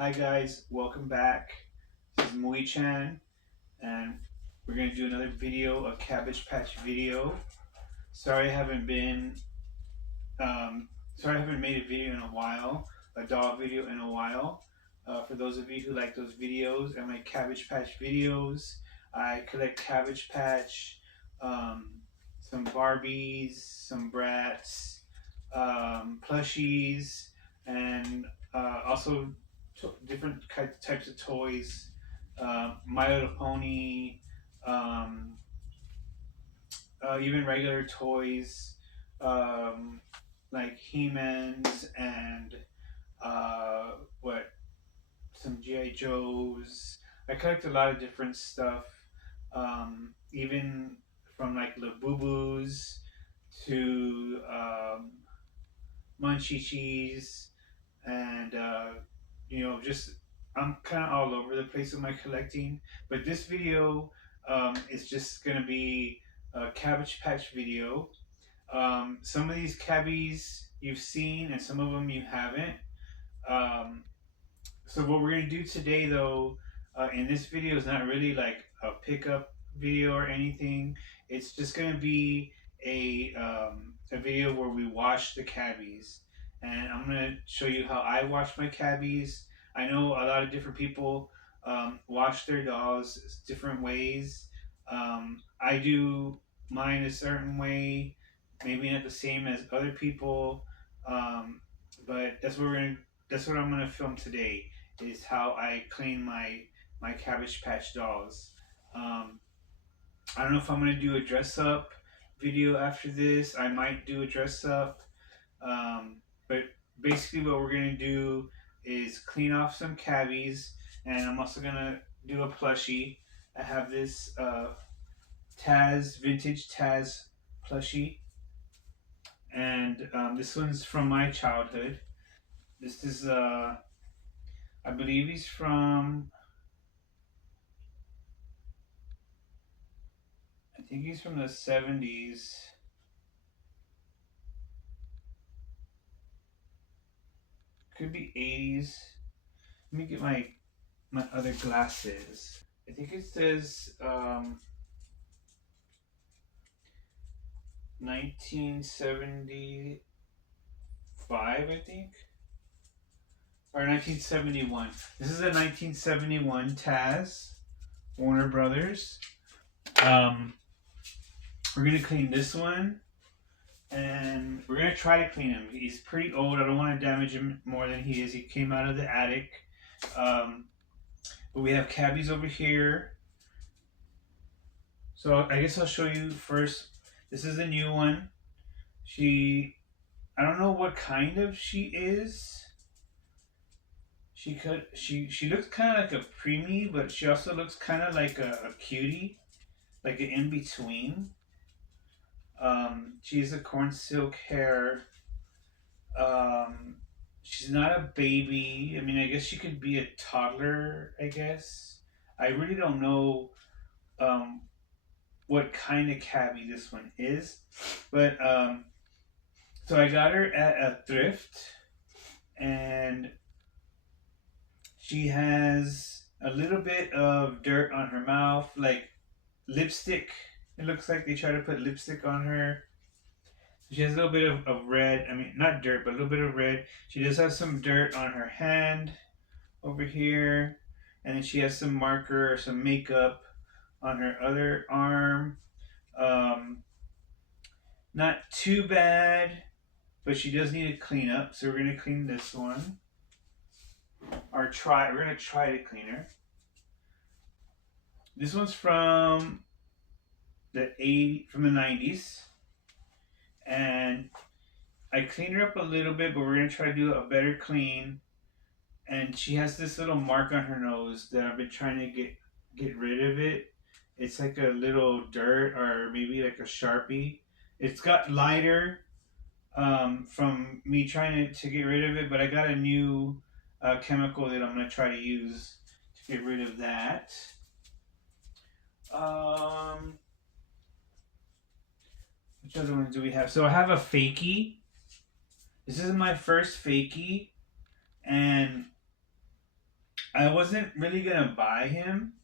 Hi guys, welcome back. This is MUI-CHAN and we're going to do another video, a Cabbage Patch video. Sorry I haven't been, sorry I haven't made a video in a while, a dog video in a while. For those of you who like those videos and my Cabbage Patch videos, I collect Cabbage Patch, some Barbies, some Brats, plushies, and also different types of toys, My Little Pony, um, even regular toys like He-Mans and uh, what some GI Joes. I collect a lot of different stuff, even from like Labubus to Munchie Cheese, and just I'm kind of all over the place with my collecting. But this video is just gonna be a Cabbage Patch video. Some of these cabbies you've seen, and some of them you haven't. Um, so what we're gonna do today, though, in this video is not really like a pickup video or anything. It's just gonna be a video where we wash the cabbies, and I'm gonna show you how I wash my cabbies. I know a lot of different people wash their dolls different ways. I do mine a certain way, maybe not the same as other people, but that's what I'm gonna film today is how I clean my Cabbage Patch dolls. Um, I don't know if I'm gonna do a dress up video after this. I might do a dress up, but basically what we're gonna do is clean off some cabbies, and I'm also gonna do a plushie. I have this vintage Taz plushie, and this one's from my childhood. This is I believe he's from. I think he's from the 70s. Could be 80s. Let me get my other glasses. I think it says 1975. I think, or 1971. This is a 1971 Taz, Warner Brothers. We're gonna clean this one, and we're gonna try to clean him. He's pretty old. I don't want to damage him more than he is. He came out of the attic. But we have cabbies over here. So I guess I'll show you first. This is a new one. I don't know what kind of she is. She looks kind of like a preemie, but she also looks kind of like a cutie, like an in between. She has a corn silk hair. She's not a baby. I mean, I guess she could be a toddler. I guess I really don't know um, what kind of cabbie this one is, but so I got her at a thrift, and she has a little bit of dirt on her mouth, like lipstick. It looks like they try to put lipstick on her. She has a little bit of red. I mean, not dirt, but a little bit of red. She does have some dirt on her hand over here. And then she has some marker or some makeup on her other arm. Not too bad, but she does need a clean up. So we're going to clean this one. We're going to try to clean her. This one's from the 90s. And I cleaned her up a little bit, but we're gonna try to do a better clean. And she has this little mark on her nose that I've been trying to get rid of it. It's like a little dirt or maybe like a Sharpie. It's got lighter from me trying to get rid of it, but I got a new chemical that I'm gonna try to use to get rid of that. Which other ones do we have? So I have a fakie. This is my first fakie, and I wasn't really gonna buy him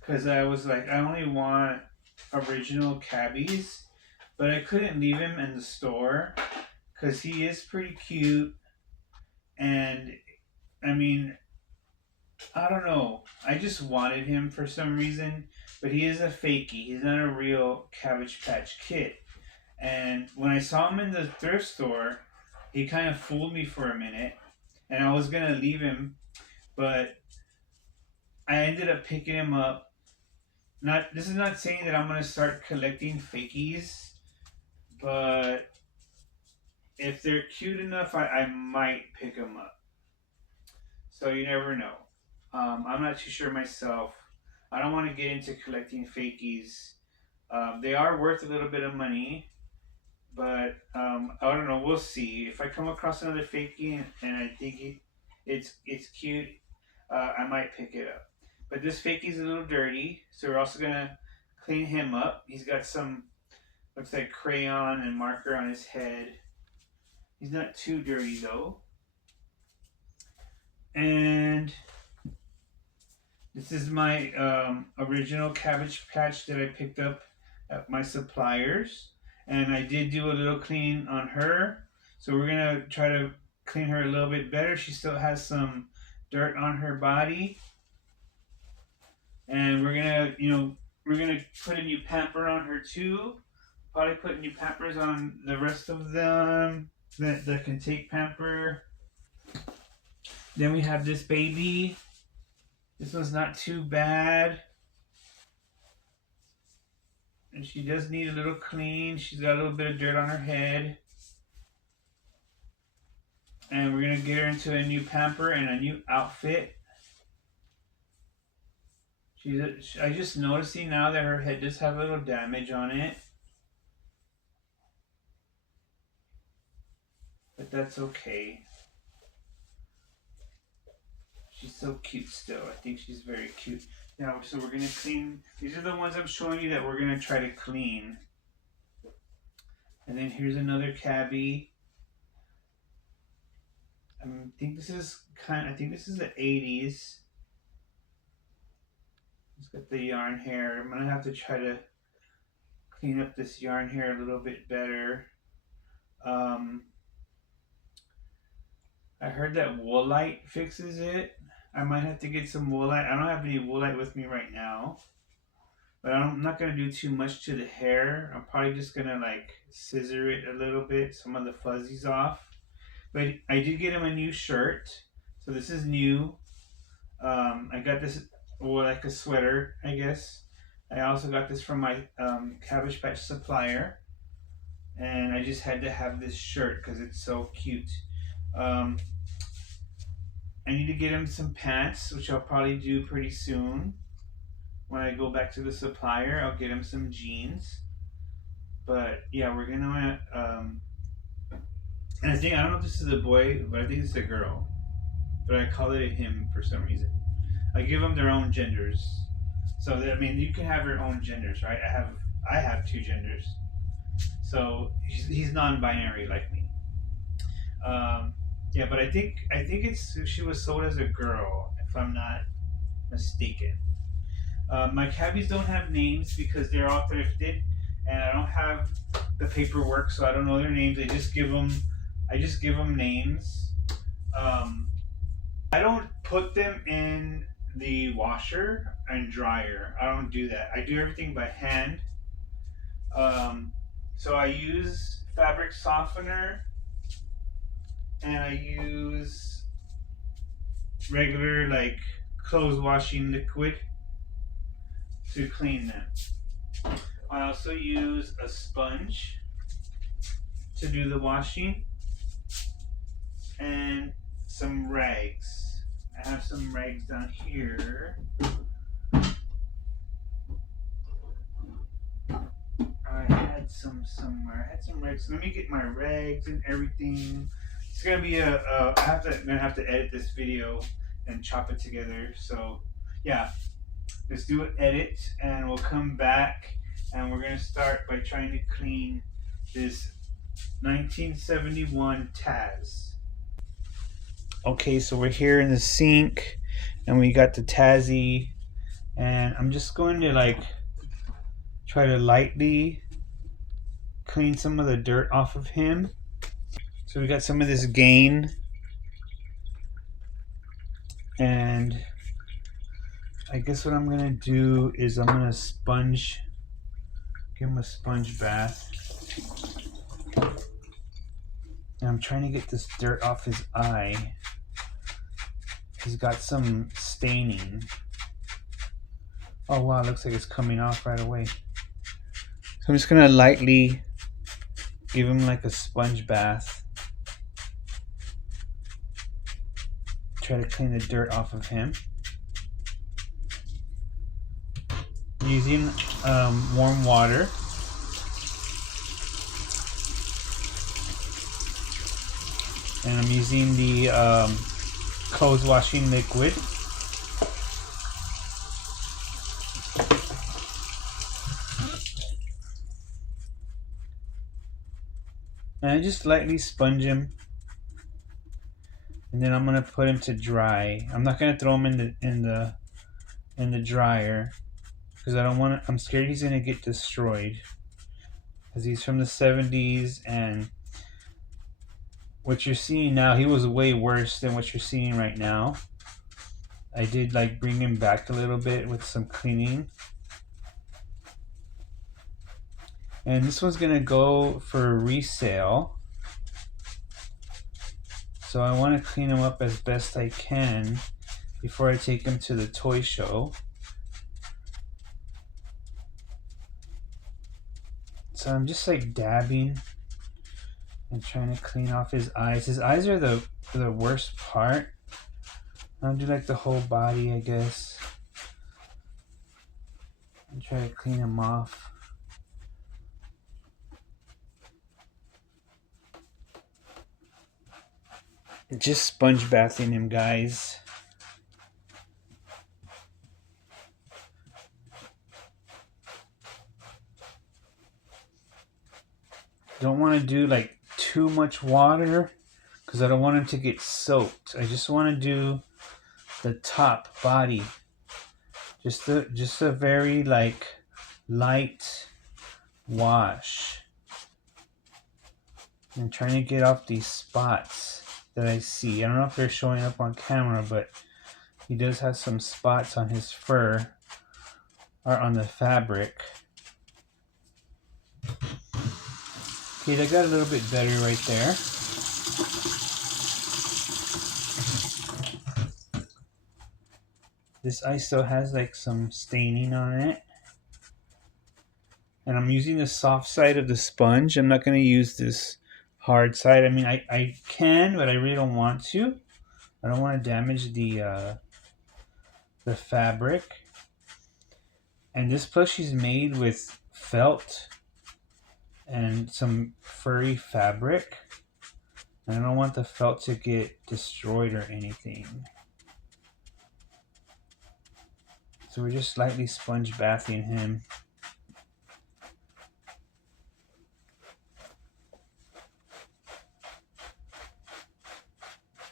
because I was like, I only want original cabbies, but I couldn't leave him in the store because he is pretty cute. And I mean, I don't know. I just wanted him for some reason, but he is a fakie. He's not a real Cabbage Patch Kid. And when I saw him in the thrift store, he kind of fooled me for a minute, and I was gonna leave him, but I ended up picking him up. Not this is not saying that I'm gonna start collecting fakies, but if they're cute enough, I might pick them up. So you never know. I'm not too sure myself. I don't want to get into collecting fakies. They are worth a little bit of money, but I don't know. We'll see. If I come across another fakie and I think it's cute, I might pick it up. But this fakie's a little dirty, so we're also gonna clean him up. He's got some looks like crayon and marker on his head. He's not too dirty though. And this is my original Cabbage Patch that I picked up at my suppliers. And I did do a little clean on her. So we're going to try to clean her a little bit better. She still has some dirt on her body. And we're going to, we're going to put a new pamper on her too. Probably put new pampers on the rest of them that can take pamper. Then we have this baby. This one's not too bad. And she does need a little clean. She's got a little bit of dirt on her head. And we're going to get her into a new pamper and a new outfit. I just noticing now that her head does have a little damage on it. But that's okay. She's so cute still. I think she's very cute. Now, so we're going to clean. These are the ones I'm showing you that we're going to try to clean. And then here's another cabbie. I think this is the 80s. It's got the yarn hair. I'm going to have to try to clean up this yarn hair a little bit better. I heard that woolite fixes it. I might have to get some woolite. I don't have any woolite with me right now. But I'm not going to do too much to the hair. I'm probably just going to like scissor it a little bit, some of the fuzzies off. But I did get him a new shirt. So this is new. I got this, like a sweater, I guess. I also got this from my Cabbage Patch supplier. And I just had to have this shirt because it's so cute. I need to get him some pants, which I'll probably do pretty soon. When I go back to the supplier, I'll get him some jeans. But yeah, we're gonna and I don't know if this is a boy, but I think it's a girl. But I call it a him for some reason. I give them their own genders. So that, I mean, you can have your own genders, right? I have two genders. So he's non-binary like me. Yeah, but I think she was sold as a girl, if I'm not mistaken. My cabbies don't have names because they're all thrifted, and I don't have the paperwork, so I don't know their names. I just give them names. I don't put them in the washer and dryer. I don't do that. I do everything by hand. So I use fabric softener, and I use regular like clothes washing liquid to clean them. I also use a sponge to do the washing and some rags. I have some rags down here. I had some somewhere. I had some rags. Let me get my rags and everything. It's gonna be I'm gonna have to edit this video and chop it together. So yeah, let's do an edit and we'll come back and we're gonna start by trying to clean this 1971 Taz. Okay, so we're here in the sink. And we got the Tazzy, and I'm just going to like try to lightly clean some of the dirt off of him. So we got some of this gain, and I guess what I'm gonna do is I'm gonna give him a sponge bath. And I'm trying to get this dirt off his eye. He's got some staining. Oh wow, looks like it's coming off right away. So I'm just gonna lightly give him like a sponge bath. Try to clean the dirt off of him. I'm using warm water. And I'm using the clothes washing liquid. And I just lightly sponge him. And then I'm gonna put him to dry. I'm not gonna throw him in the dryer because I don't want to. I'm scared he's gonna get destroyed because he's from the 70s, and what you're seeing now, he was way worse than what you're seeing right now. I did like bring him back a little bit with some cleaning. And this one's gonna go for resale. So I want to clean him up as best I can before I take him to the toy show. So I'm just like dabbing and trying to clean off his eyes. His eyes are the worst part. I'll do like the whole body, I guess. And try to clean him off. Just sponge bathing him, guys. Don't want to do like too much water because I don't want him to get soaked. I just want to do the top body. Just a very like light wash. I'm trying to get off these spots that I see. I don't know if they're showing up on camera, but he does have some spots on his fur or on the fabric. Okay, that got a little bit better right there. This eye still has like some staining on it. And I'm using the soft side of the sponge. I'm not going to use this hard side. I mean, I can, but I really don't want to. I don't want to damage the fabric. And this plushie is made with felt and some furry fabric. And I don't want the felt to get destroyed or anything. So we're just slightly sponge bathing him.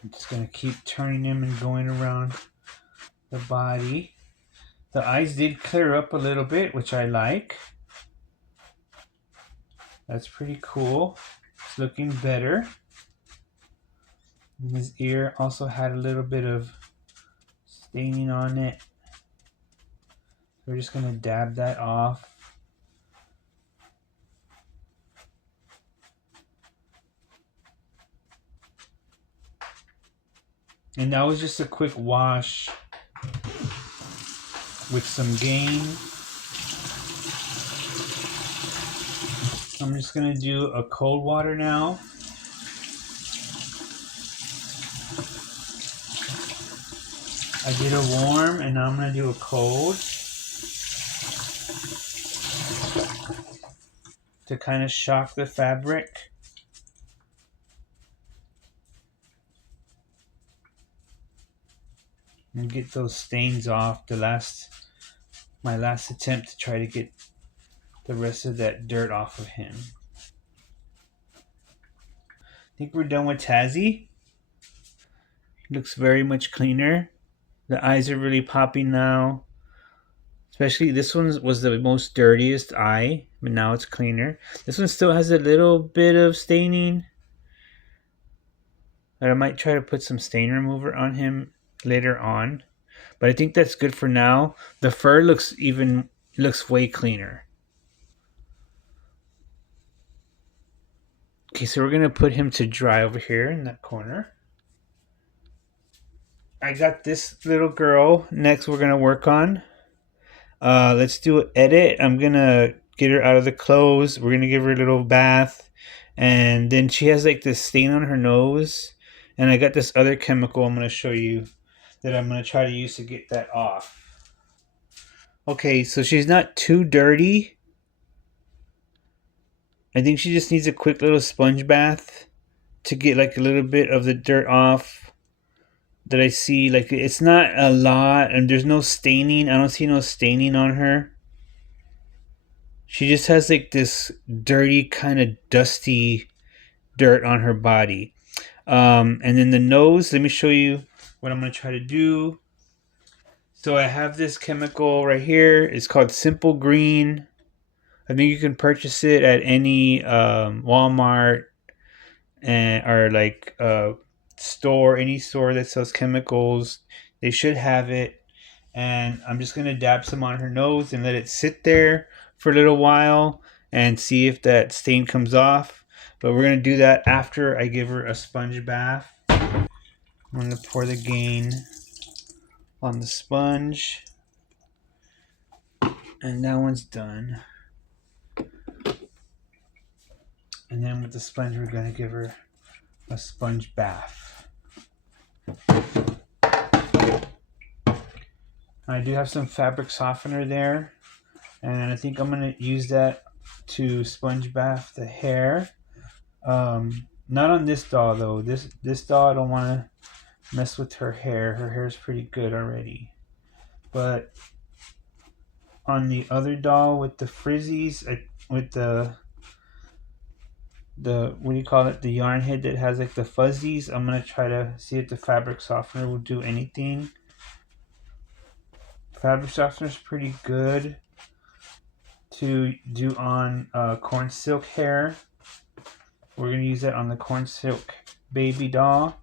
I'm just going to keep turning him and going around the body. The eyes did clear up a little bit, which I like. That's pretty cool. It's looking better. And his ear also had a little bit of staining on it. We're just going to dab that off. And that was just a quick wash with some gain. I'm just going to do a cold water now. I did a warm and now I'm going to do a cold to kind of shock the fabric. And get those stains off. My last attempt to try to get the rest of that dirt off of him. I think we're done with Tazzy. Looks very much cleaner. The eyes are really popping now. Especially this one was the most dirtiest eye, but now it's cleaner. This one still has a little bit of staining. But I might try to put some stain remover on him later on. But I think that's good for now. The fur looks way cleaner. Okay, so we're gonna put him to dry over here in that corner. I got this little girl next we're gonna work on. Let's do an edit. I'm gonna get her out of the clothes. We're gonna give her a little bath. And then she has like this stain on her nose. And I got this other chemical I'm gonna show you that I'm gonna try to use to get that off. Okay, so she's not too dirty. I think she just needs a quick little sponge bath to get like a little bit of the dirt off that I see. Like it's not a lot and there's no staining. I don't see no staining on her. She just has like this dirty kind of dusty dirt on her body. And then the nose, let me show you what I'm going to try to do. So I have this chemical right here. It's called Simple Green. I think you can purchase it at any Walmart or like store, any store that sells chemicals. They should have it. And I'm just going to dab some on her nose and let it sit there for a little while and see if that stain comes off. But we're going to do that after I give her a sponge bath. I'm going to pour the Gain on the sponge. And that one's done. And then with the sponge, we're going to give her a sponge bath. I do have some fabric softener there. And I think I'm going to use that to sponge bath the hair. Not on this doll though. This doll I don't want to mess with her hair. Her hair is pretty good already. But on the other doll with the frizzies, with the what do you call it? The yarn head that has like the fuzzies. I'm gonna try to see if the fabric softener will do anything. Fabric softener is pretty good to do on corn silk hair. We're going to use that on the corn silk baby doll.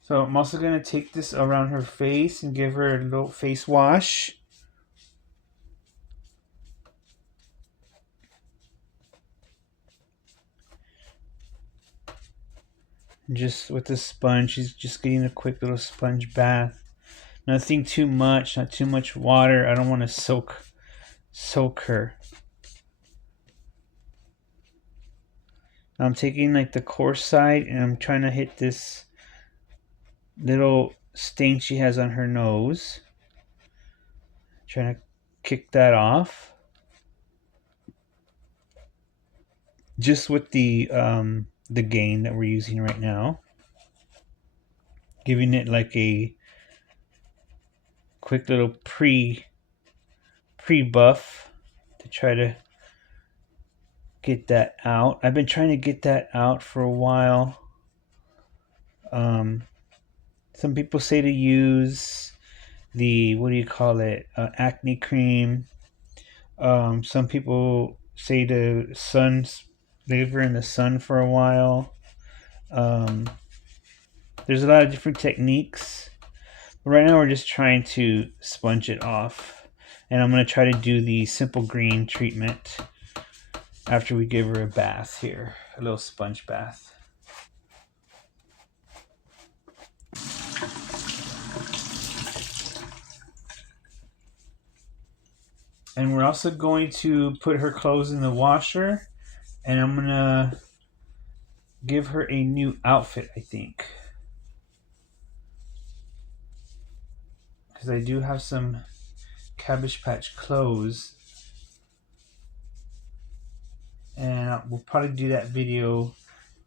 So I'm also going to take this around her face and give her a little face wash. Just with the sponge, she's just getting a quick little sponge bath. Nothing too much, not too much water. I don't want to soak her. I'm taking like the coarse side and I'm trying to hit this little stain she has on her nose. Trying to kick that off. Just with the Gain that we're using right now. Giving it like a quick little pre-buff to try to get that out. I've been trying to get that out for a while. Some people say to use the, what do you call it, acne cream. Some people say to leave her in the sun for a while. There's a lot of different techniques. But right now we're just trying to sponge it off. And I'm going to try to do the Simple Green treatment after we give her a bath here. A little sponge bath. And we're also going to put her clothes in the washer. And I'm going to give her a new outfit, I think. Because I do have some Cabbage Patch clothes. And we'll probably do that video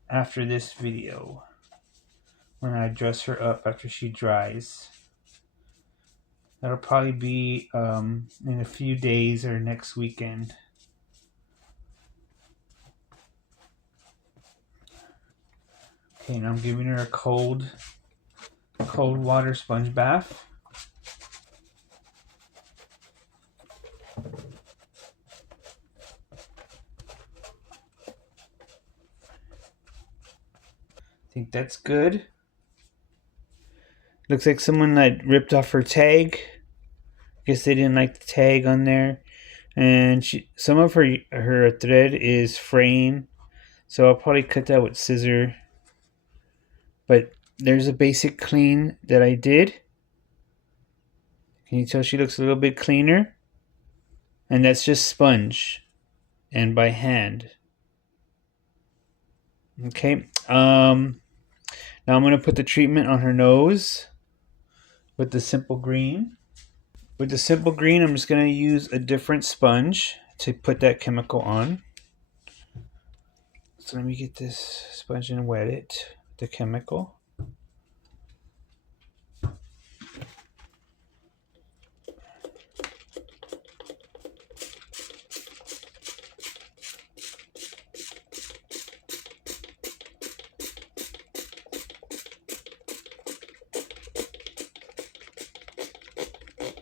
after this video. When I dress her up after she dries. That'll probably be in a few days or next weekend. Okay, now I'm giving her a cold cold water sponge bath. I think that's good. Looks like someone like ripped off her tag. Guess they didn't like the tag on there. And some of her thread is fraying, so I'll probably cut that with scissor. But there's a basic clean that I did. Can you tell she looks a little bit cleaner? And that's just sponge and by hand. Okay. Now I'm going to put the treatment on her nose with the simple green. With the simple green, I'm just going to use a different sponge to put that chemical on. So let me get this sponge and wet it, the chemical.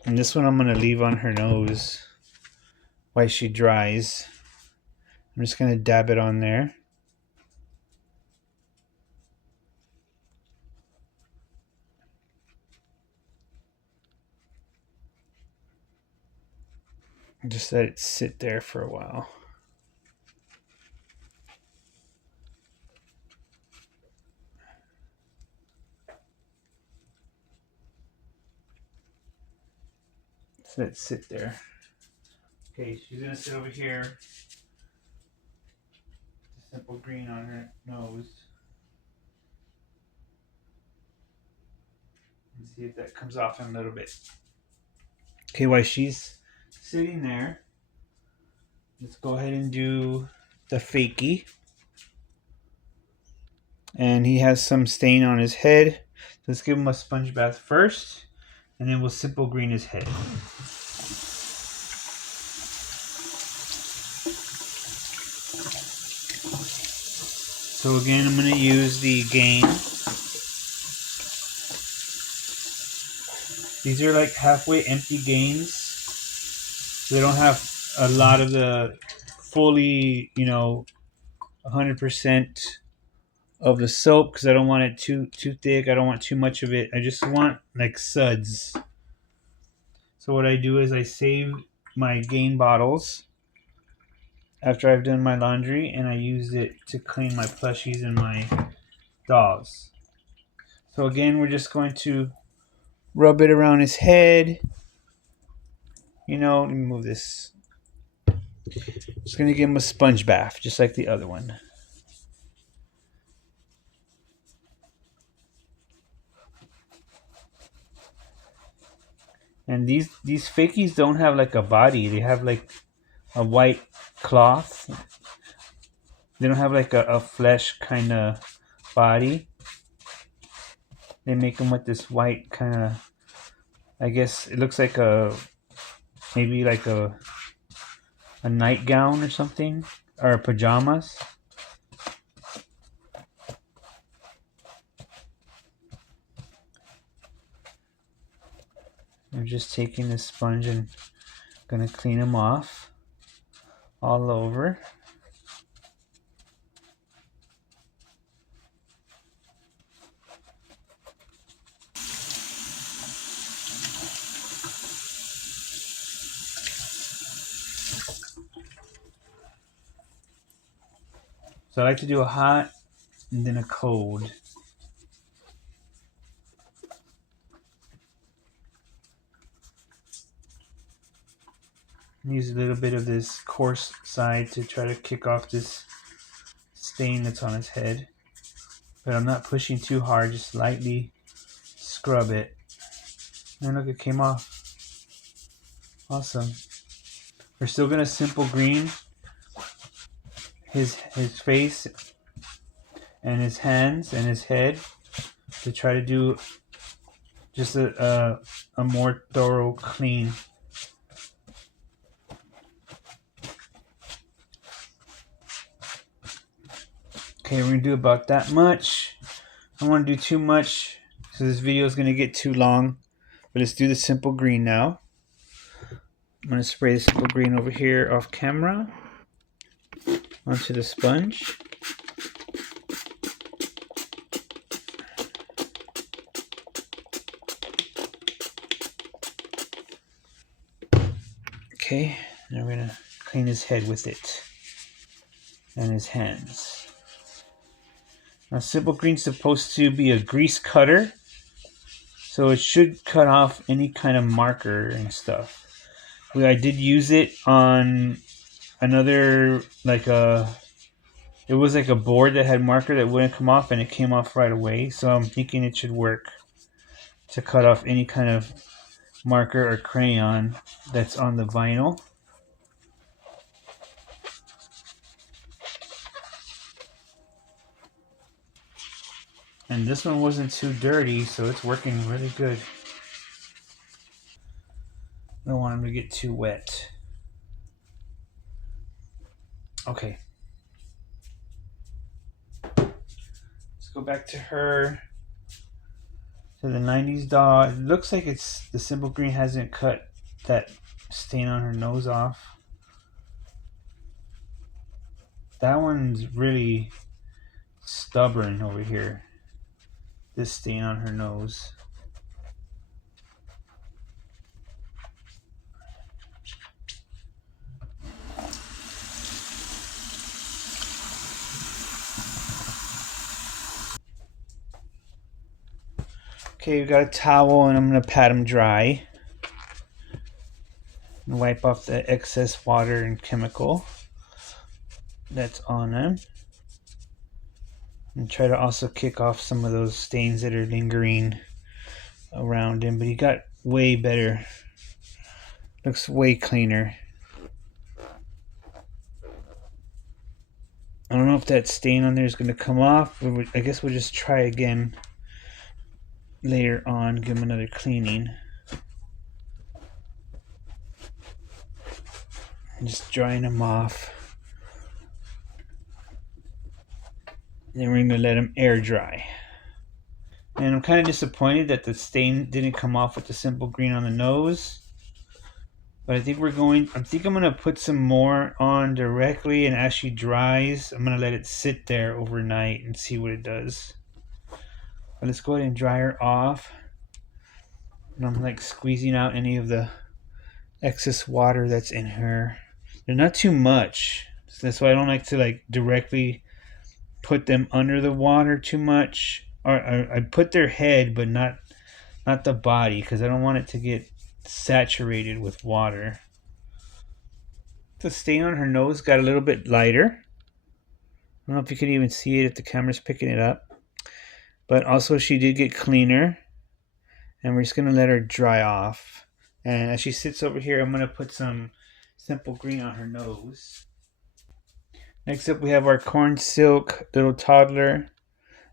And this one I'm going to leave on her nose while she dries. I'm just going to dab it on there. Just let it sit there for a while. Just let it sit there. Okay, she's going to sit over here. The simple green on her nose. And see if that comes off in a little bit. Okay, while she's sitting there, let's go ahead and do the fakie. And he has some stain on his head. Let's give him a sponge bath first, and then we'll simple green his head. So again, I'm going to use the Gain. These are like halfway empty Gains. They don't have a lot of the fully, 100% of the soap because I don't want it too thick. I don't want too much of it. I just want like suds. So what I do is I save my Gain bottles after I've done my laundry, and I use it to clean my plushies and my dolls. So again, we're just going to rub it around his head. Let me move this. Just going to give him a sponge bath, just like the other one. And these fakies don't have like a body. They have like a white cloth. They don't have like a flesh kind of body. They make them with this white kind of, I guess it looks like maybe like a nightgown or something, or pajamas. I'm just taking this sponge and gonna clean them off all over. So I like to do a hot and then a cold. Use a little bit of this coarse side to try to kick off this stain that's on his head. But I'm not pushing too hard, just lightly scrub it. And look, it came off. Awesome. We're still gonna simple green his face and his hands and his head to try to do just a more thorough clean. Okay, we're gonna do about that much. I don't want to do too much So this video is going to get too long, but let's do the simple green now. I'm going to spray the simple green over here off camera onto the sponge. Okay, and we're going to clean his head with it and his hands. Now, simple green's supposed to be a grease cutter, so it should cut off any kind of marker and stuff. I did use it on another, it was like a board that had marker that wouldn't come off, and it came off right away. So I'm thinking it should work to cut off any kind of marker or crayon that's on the vinyl. And this one wasn't too dirty, so it's working really good. I don't want them to get too wet. Okay. Let's go back to her. To the 90s doll. It looks like it's the simple green hasn't cut that stain on her nose off. That one's really stubborn over here. This stain on her nose. Okay, we got a towel and I'm going to pat them dry. And wipe off the excess water and chemical that's on them. And try to also kick off some of those stains that are lingering around him. But he got way better. Looks way cleaner. I don't know if that stain on there is going to come off. I guess we'll just try again later on. Give him another cleaning. Just drying them off. Then we're going to let them air dry. And I'm kind of disappointed that the stain didn't come off with the simple green on the nose. But I think I'm going to put some more on directly, and as she dries, I'm going to let it sit there overnight and see what it does. But let's go ahead and dry her off. And I'm like squeezing out any of the excess water that's in her. They're not too much. So that's why I don't like to like directly put them under the water too much. Or I put their head, but not the body, because I don't want it to get saturated with water. The stain on her nose got a little bit lighter. I don't know if you can even see it if the camera's picking it up. But also she did get cleaner. And we're just going to let her dry off. And as she sits over here, I'm going to put some simple green on her nose. Next up we have our corn silk little toddler.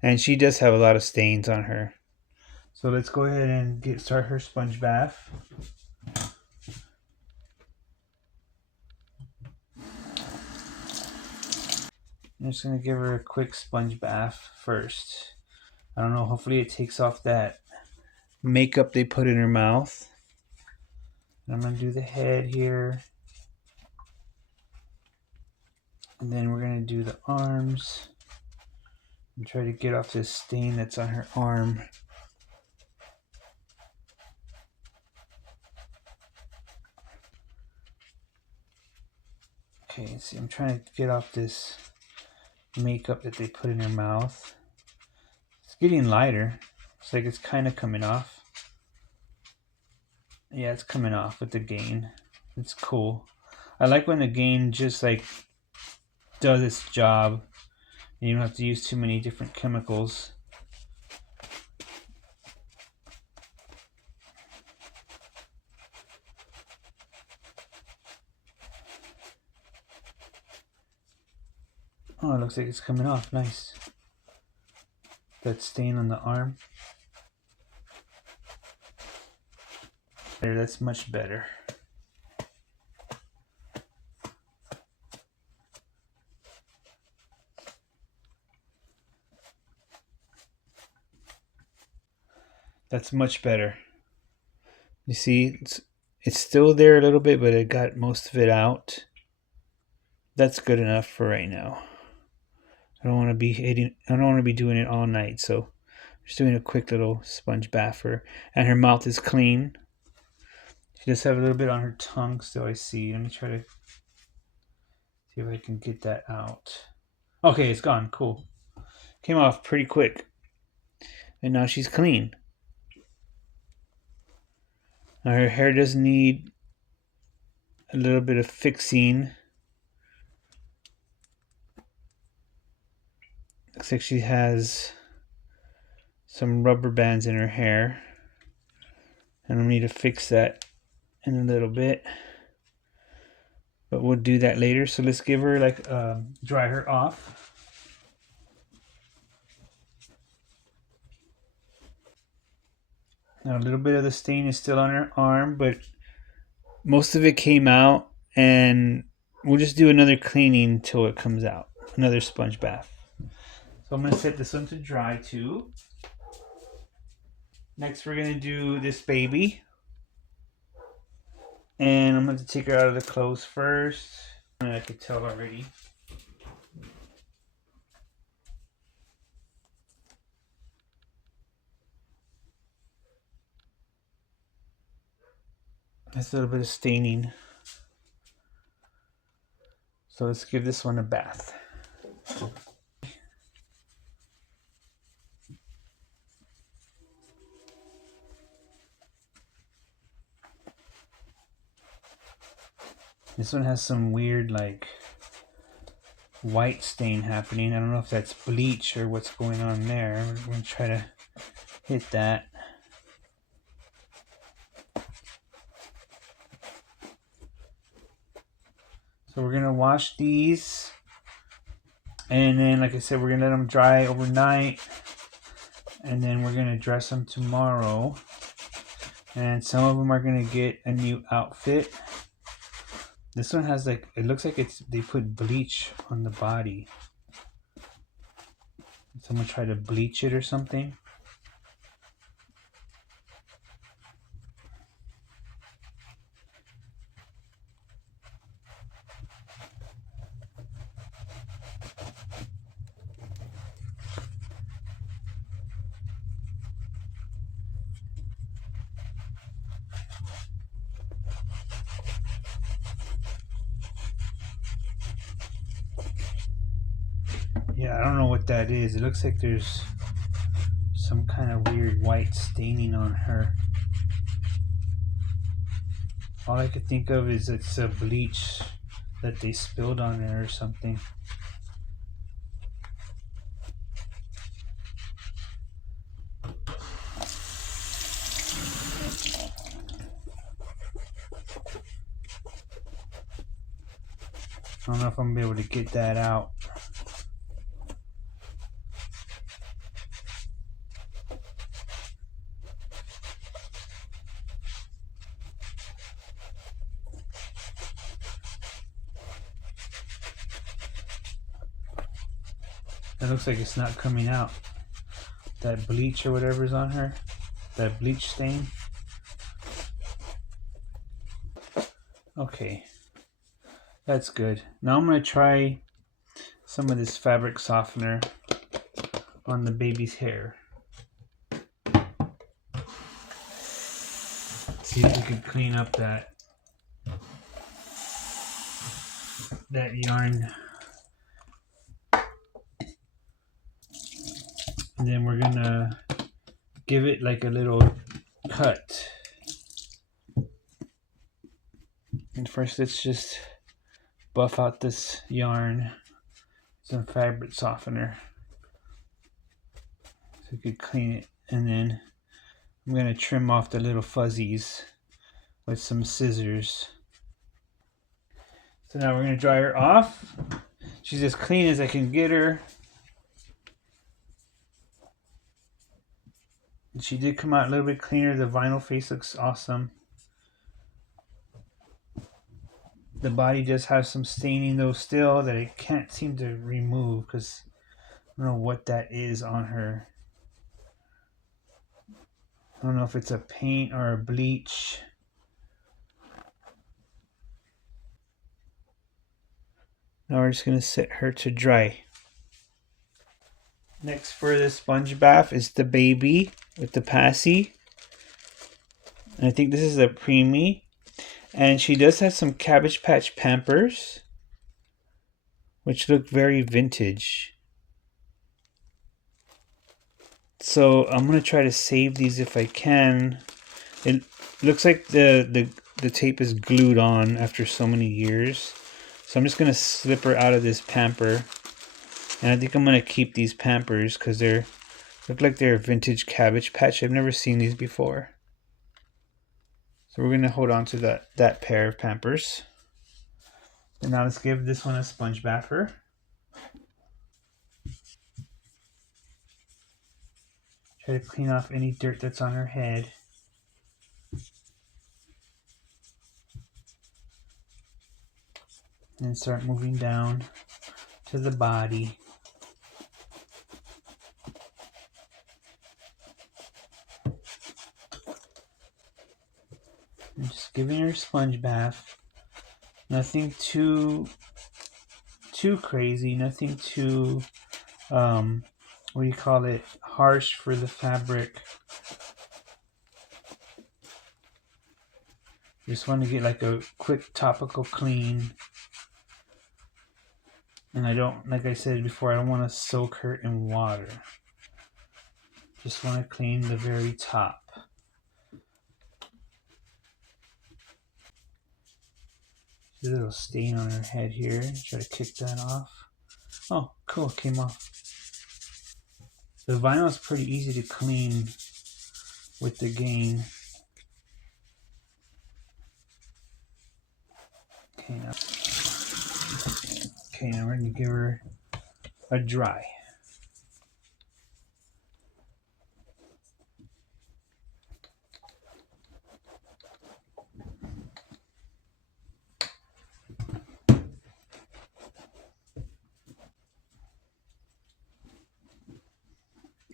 And she does have a lot of stains on her. So let's go ahead and start her sponge bath. I'm just going to give her a quick sponge bath first. I don't know, hopefully it takes off that makeup they put in her mouth. I'm going to do the head here. And then we're going to do the arms. And try to get off this stain that's on her arm. Okay, see, I'm trying to get off this makeup that they put in her mouth. It's getting lighter. It's like it's kind of coming off. Yeah, it's coming off with the gain. It's cool. I like when the gain just like does its job. And you don't have to use too many different chemicals. Oh, it looks like it's coming off. Nice. That stain on the arm. There, that's much better. That's much better. You see, it's still there a little bit, but it got most of it out. That's good enough for right now. I don't want to be hitting. I don't want to be doing it all night, so I'm just doing a quick little sponge bath for her. And her mouth is clean. She does have a little bit on her tongue still, I see. Let me try to see if I can get that out. Okay, it's gone. Cool. Came off pretty quick. And now she's clean. Now her hair does need a little bit of fixing. Looks like she has some rubber bands in her hair. And I'll need to fix that in a little bit. But we'll do that later. So let's give her like dry her off. Now a little bit of the stain is still on her arm, but most of it came out, and we'll just do another cleaning till it comes out. Another sponge bath. So I'm going to set this one to dry too. Next we're going to do this baby. And I'm going to take her out of the clothes first. And I could tell already. That's a little bit of staining. So let's give this one a bath. This one has some weird like white stain happening. I don't know if that's bleach or what's going on there. We're going to try to hit that. So we're going to wash these. And then, like I said, we're going to let them dry overnight. And then we're going to dress them tomorrow. And some of them are going to get a new outfit. This one has like, it looks like they put bleach on the body. Someone tried to bleach it or something. Yeah, I don't know what that is. It looks like there's some kind of weird white staining on her. All I could think of is it's a bleach that they spilled on her or something. I don't know if I'm gonna be able to get that out. It looks like it's not coming out. That bleach or whatever is on her, that bleach stain. Okay, that's good. Now I'm going to try some of this fabric softener on the baby's hair. See if we can clean up that yarn. And then we're gonna give it like a little cut. And first let's just buff out this yarn, some fabric softener, so we could clean it. And then I'm gonna trim off the little fuzzies with some scissors. So now we're gonna dry her off. She's as clean as I can get her. She did come out a little bit cleaner. The vinyl face looks awesome. The body does have some staining though still that I can't seem to remove because I don't know what that is on her. I don't know if it's a paint or a bleach. Now we're just going to set her to dry. Next for the sponge bath is the baby with the passy. And I think this is a preemie. And she does have some Cabbage Patch Pampers, which look very vintage. So I'm going to try to save these if I can. It looks like the tape is glued on after so many years. So I'm just going to slip her out of this pamper. And I think I'm going to keep these Pampers because they look like they're vintage Cabbage Patch. I've never seen these before. So we're going to hold on to that pair of Pampers. And now let's give this one a sponge bather. Try to clean off any dirt that's on her head. And start moving down to the body. And just giving her a sponge bath. Nothing too crazy, nothing too what do you call it, harsh for the fabric. Just want to get like a quick topical clean. And I don't, like I said before, I don't want to soak her in water. Just want to clean the very top. There's a little stain on her head here. Try to kick that off. Oh, cool, came off. The vinyl is pretty easy to clean with the Gain. Okay, now we're going to give her a dry.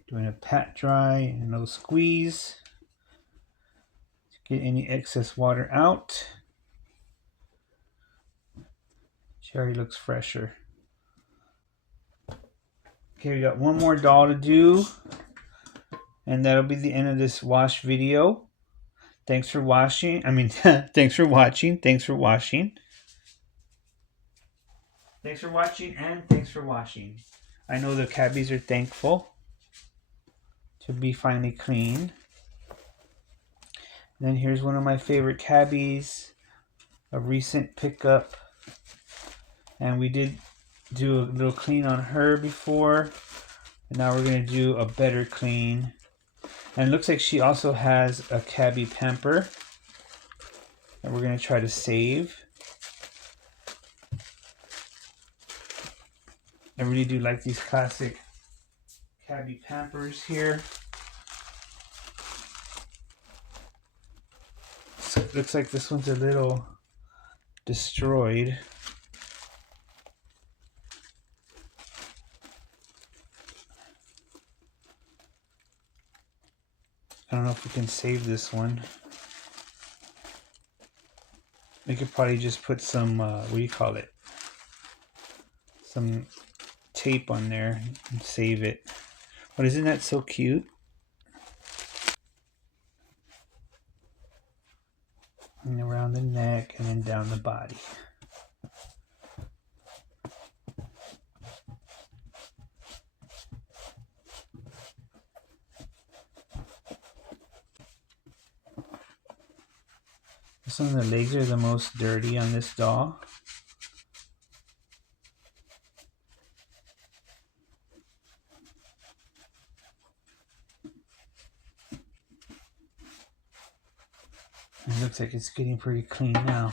Doing a pat dry and no squeeze to get any excess water out. She already looks fresher. Okay, we got one more doll to do, and that'll be the end of this wash video. Thanks for watching. Thanks for watching. Thanks for washing. Thanks for watching, and thanks for washing. I know the cabbies are thankful to be finally clean. Then here's one of my favorite cabbies, a recent pickup. And we did do a little clean on her before. And now we're going to do a better clean. And it looks like she also has a cabbie pamper that we're going to try to save. I really do like these classic cabbie pampers here. So it looks like this one's a little destroyed. I don't know if we can save this one. We could probably just put some, what do you call it? Some tape on there and save it. But isn't that so cute? And around the neck and then down the body. Some of the legs are the most dirty on this doll. It looks like it's getting pretty clean now.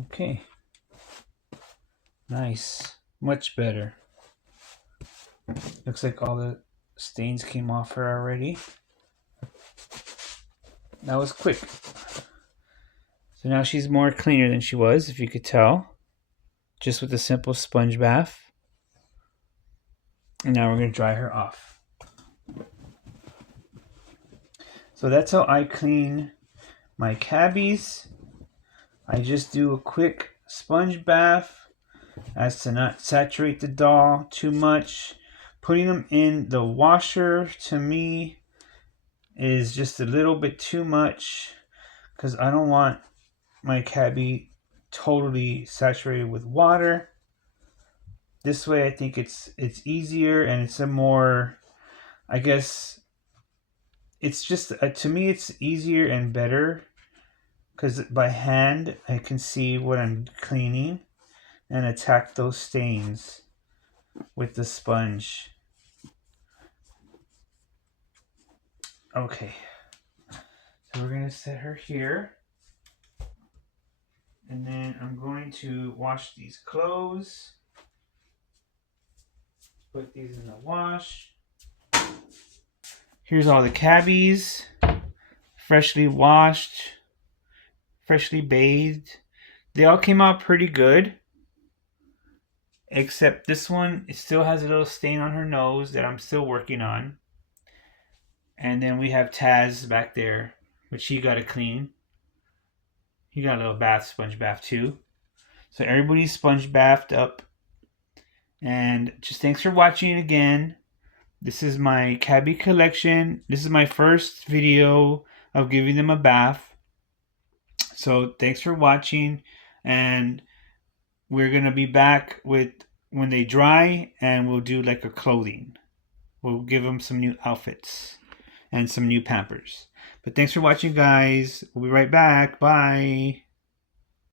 Okay. Nice. Much better. Looks like all the stains came off her already. That was quick. So now she's more cleaner than she was, if you could tell. Just with a simple sponge bath. And now we're going to dry her off. So that's how I clean my cabbies. I just do a quick sponge bath as to not saturate the doll too much. Putting them in the washer to me is just a little bit too much because I don't want my cabbie totally saturated with water. This way I think it's easier and it's a more, I guess, it's just, to me it's easier and better because by hand I can see what I'm cleaning and attack those stains with the sponge. Okay, so we're gonna set her here, and then I'm going to wash these clothes. Put these in the wash. Here's all the cabbies, freshly washed, freshly bathed. They all came out pretty good, except this one, it still has a little stain on her nose that I'm still working on. And then we have Taz back there, which he got to clean. He got a little sponge bath too. So everybody's sponge bathed up. And just thanks for watching again. This is my cabbie collection. This is my first video of giving them a bath. So thanks for watching. And we're going to be back with when they dry, and we'll do like a clothing. We'll give them some new outfits and some new Pampers. But thanks for watching, guys. We'll be right back. Bye.